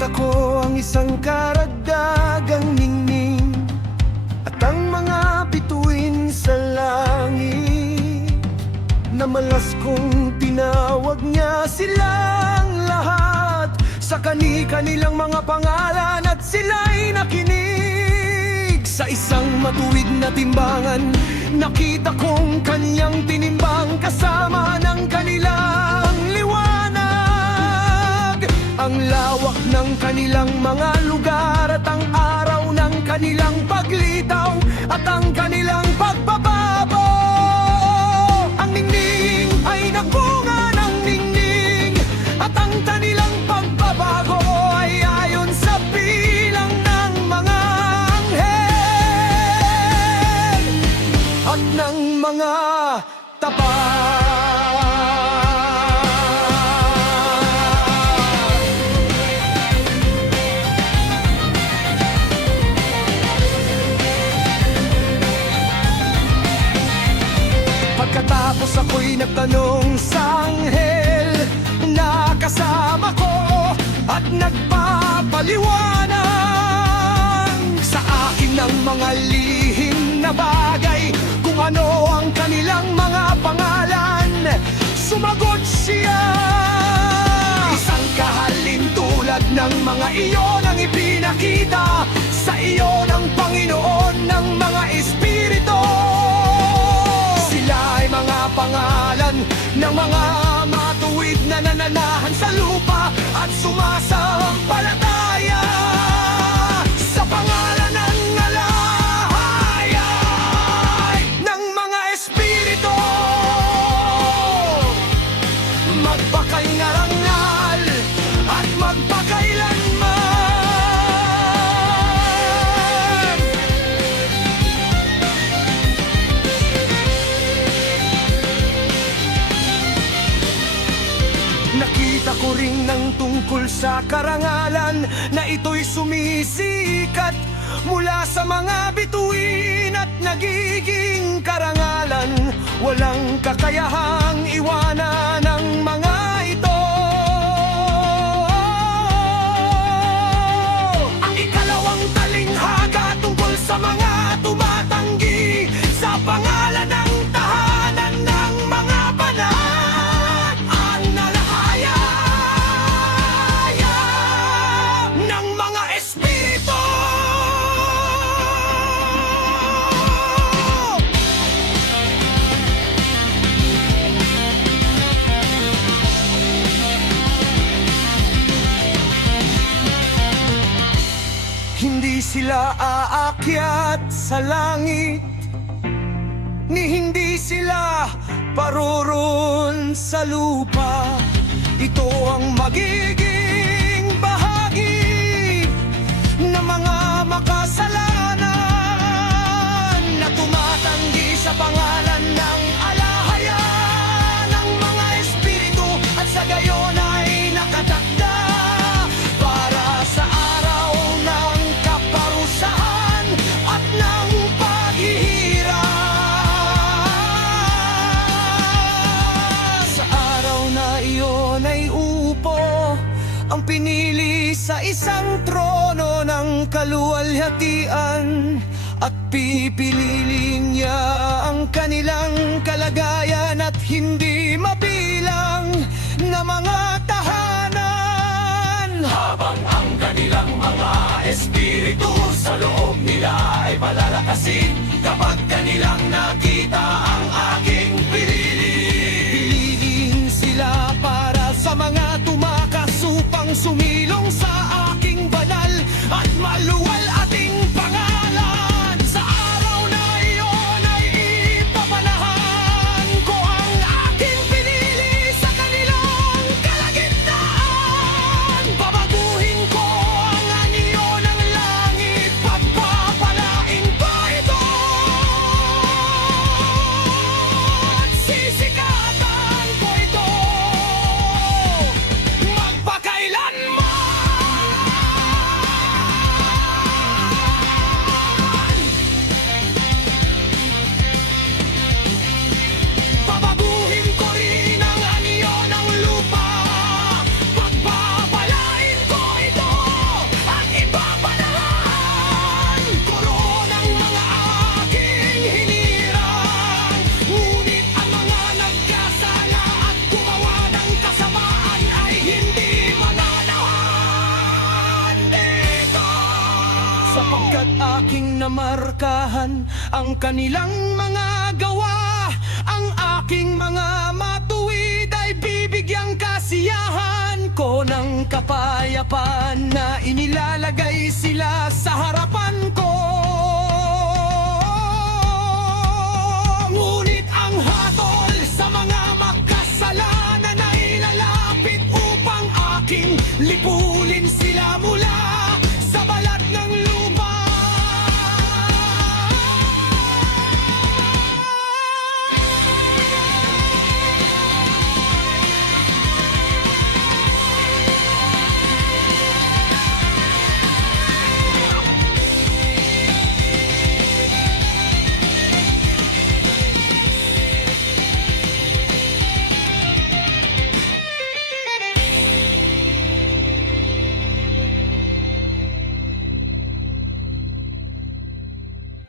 Nakita ko ang isang karagdagang ningning at ang mga bituin sa langit na malas kong tinawag niya silang lahat sa kani-kanilang mga pangalan at sila'y nakinig. Sa isang matuwid na timbangan, nakita kong kanyang tinimbang kasama ng kanilang liwanag. Ang lawak ng kanilang mga lugar at ang araw ng kanilang paglitaw at ang kanilang pagbabago. Ang ningning ay nagbunga ng ningning at ang kanilang pagbabago ay ayon sa bilang ng mga anghel at ng mga tapat. Pagkatapos ako'y nagtanong sa anghel na kasama ko at nagpapaliwanag sa akin ng mga lihim na bagay kung ano ang kanilang mga pangalan. Sumagot siya, isang kahalin tulad ng mga iyon ang ipinakita sa iyo ng Panginoon ng mga Espiritu. Sila ay mga pangalan ng mga matuwid na nananahan sa lupa at sumasampalataya sa pangalan ng alahayag ng mga Espiritu. Magpakaingarangal at magpakailanman. Nakita ko rin ng tungkol sa karangalan na ito'y sumisikat mula sa mga bituin at nagiging karangalan. Walang kakayahang iwanan ng mga ito. Ang ikalawang talinghaga tungkol sa mga tumatanggi sa pangalan ng tahanan ng mga banal. Ang nalahayag ng mga espiritu. Hindi sila aakyat sa langit, ni hindi sila parurun sa lupa. Ito ang magiging bahagi ng mga makasalanan na tumatanggi sa pangalan ng alahayan ng mga espiritu at sa gayon ay nakatakda para sa araw ng kaparusahan at ng paghihirap. Sa araw na iyon ay upo ang pinili sa isang trono ng kaluwalhatian at pipiliin niya ang kanilang kalagayan at hindi mabilang na mga tahanan. Habang ang kanilang mga espiritu sa loob nila ay palalakasin kapag kanilang nakita ang aking pinili. Piliin sila para sa mga tumakas upang sumilong sa aking banal at maluwal ating pangalan. Sa araw na iyon ay ipapanahan ko ang aking pinili sa kanilang kalagitnaan. Babaguhin ko ang anyo ng langit, pagpapalain pa ito. aking namarkahan ang kanilang mga gawa. Ang aking mga matuwid ay bibigyang kasiyahan ko ng kapayapaan na inilalagay sila sa harapan ko. Ngunit ang hatol sa mga makasalanan ay lalapit upang aking lipunan.